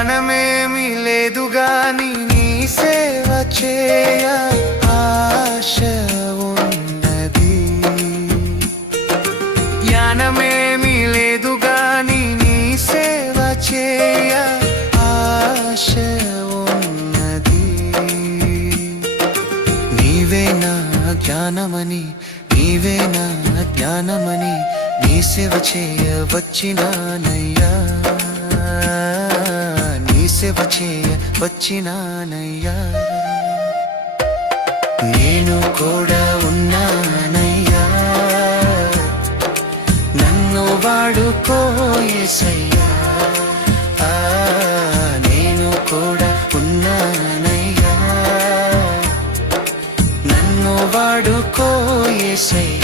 జ్ఞానమేమి లేదు గాని నీ సేవ చేయ ఆశ ఉన్నది. జ్ఞానమేమి లేదు గాని నీ సేవ చేయ ఆశ ఉన్నది. నీవే నా జ్ఞానమని, నీవే నా జ్ఞానమని నీ సేవ చేయ వచ్చినానయ్యా, నీ సేవ చేయ వచ్చినానయ్యా. నేను కూడా ఉన్నానయ్యా, నన్ను వాడుకో యేసయ్యా. నేను కూడా ఉన్నానయ్యా, నన్ను వాడుకో యేసయ్యా.